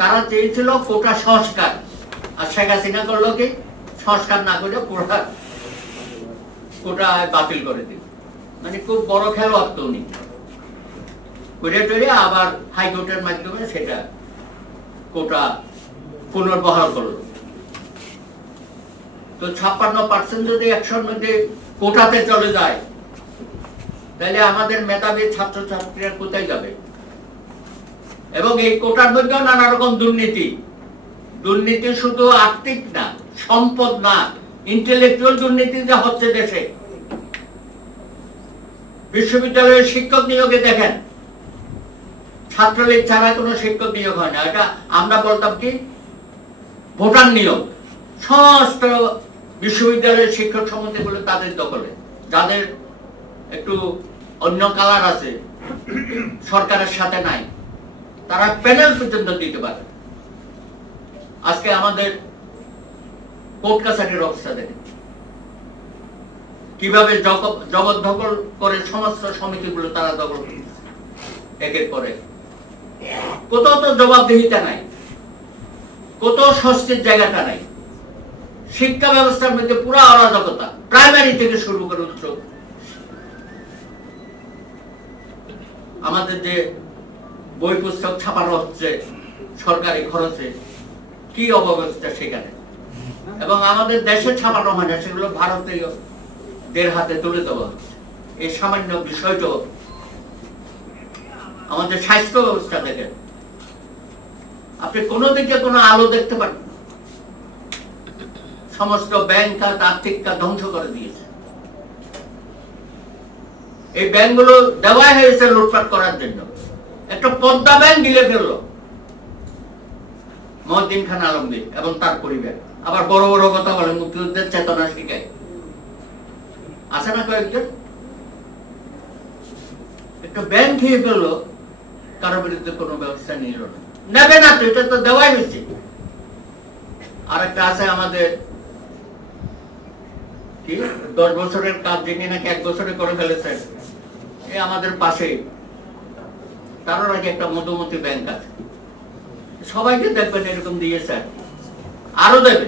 তারা চেয়েছিল কোটা সংস্কার। আর শেখ হাসিনা করল কি? সংস্কার না করে পুরা কোটা বাতিল করে দিল। মানে খুব বড় খেলোয়াড় তো উনি। করে টরে আবার হাইকোর্টের মাধ্যমে সেটা কোটা পুনর্বহাল করল। তো ছাপ্পান্ন পার্সেন্ট যদি একশোর মধ্যে কোটাতে চলে যায়, তাহলে আমাদের মেধাবী ছাত্রছাত্রীরা কোথায় যাবে? এবং এই কোটার মধ্যেও নানা রকম দুর্নীতি। দুর্নীতি শুধু আর্থিক না, সম্পদ না ইন্টেলেকচুয়াল দুর্নীতি যে হচ্ছে দেশে। বিশ্ববিদ্যালয়ের শিক্ষক নিয়োগে দেখেন, ছাত্রলীগ ছাড়া কোনো শিক্ষক নিয়োগ হয় না। এটা আমরা বলতাম কি? ভোটার নিয়োগ। সমস্ত বিশ্ববিদ্যালয়ের শিক্ষক সমিতিগুলো তাদের দখলে। যাদের একটু অন্য কালার আছে, সরকারের সাথে নাই। তারা প্যানেল পর্যন্ত দিতে পারে। আজকে আমাদের কোর্ট কাছারির দেখেন কীভাবে জগ- জগদ্দখল করে সমস্ত সমিতিগুলো তারা দখল একের পরে কোথাও তো জবাবদিহিতা নাই। কোথাও স্বস্তির জায়গাটা নাই। শিক্ষা ব্যবস্থার মধ্যে পুরো অরাজকতা। প্রাইমারি থেকে শুরু করে উচ্চ। আমাদের যে বই পুস্তক ছাপানো হচ্ছে, সরকারি খরচে। কি অব্যবস্থা সেখানে? এবং আমাদের দেশে ছাপানো হয় না, সেগুলো ভারতীয় দের হাতে তুলে দেওয়া এই সামান্য বিষয়টা আমাদের স্বাস্থ্য ব্যবস্থা দেখেন আপনি কোনো দিকে কোনো আলো দেখতে পারেন না। সমস্ত ব্যাংক খাত আর্থিক খাত ধ্বংস করে দিয়েছে। এই ব্যাংকগুলো দেওয়া হয়েছে লুটপাট করার জন্য। একটা পদ্মা ব্যাংক গিলে ফেলল। মহদ্দিন খান আলমগীর এবং তার পরিবার। আবার বড় বড় কথা বলে মুক্তিযুদ্ধের চেতনা শিখায়। আছে না কয়েকজন? একটা ব্যাংক খেয়ে ফেলল কারোর বিরুদ্ধে কোনো ব্যবস্থা নিল না। নেবে না তো, এটা তো দেওয়াই হয়েছে। আর একটা আছে আমাদের, কি? দশ বছরের কাজ যিনি নাকি এক বছরে করে ফেলেছেন এই আমাদের পাশে তারও নাকি একটা মধুমতি ব্যাংক আছে। সবাইকে দেখবেন এরকম দিয়েছে। আরও দেবে।